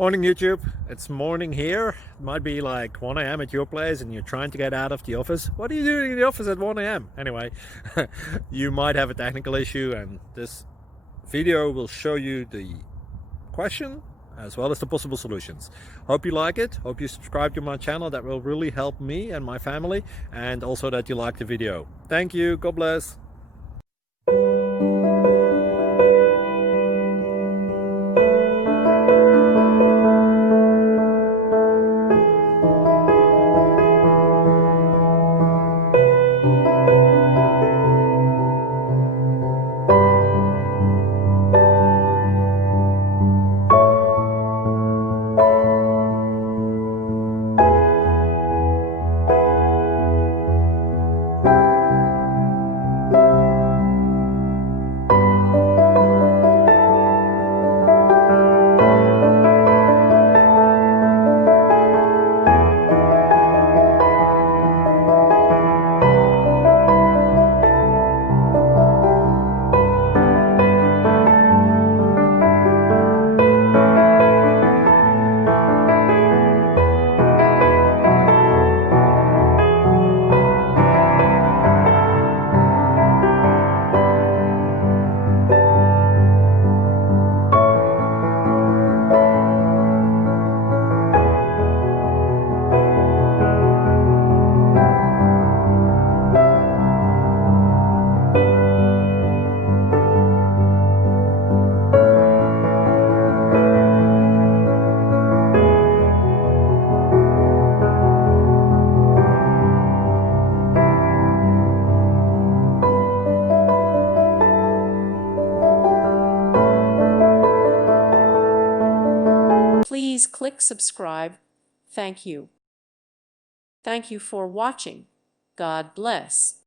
Morning YouTube, it's morning here. It might be like 1 a.m. at your place and you're trying to get out of the office. What are you doing in the office at 1 a.m.? Anyway, you might have a technical issue and this video will show you the question as well as the possible solutions. Hope you like it, hope you subscribe to my channel. That will really help me and my family, and also that you like the video. Thank you, God bless. Please click subscribe. Thank you. Thank you for watching. God bless.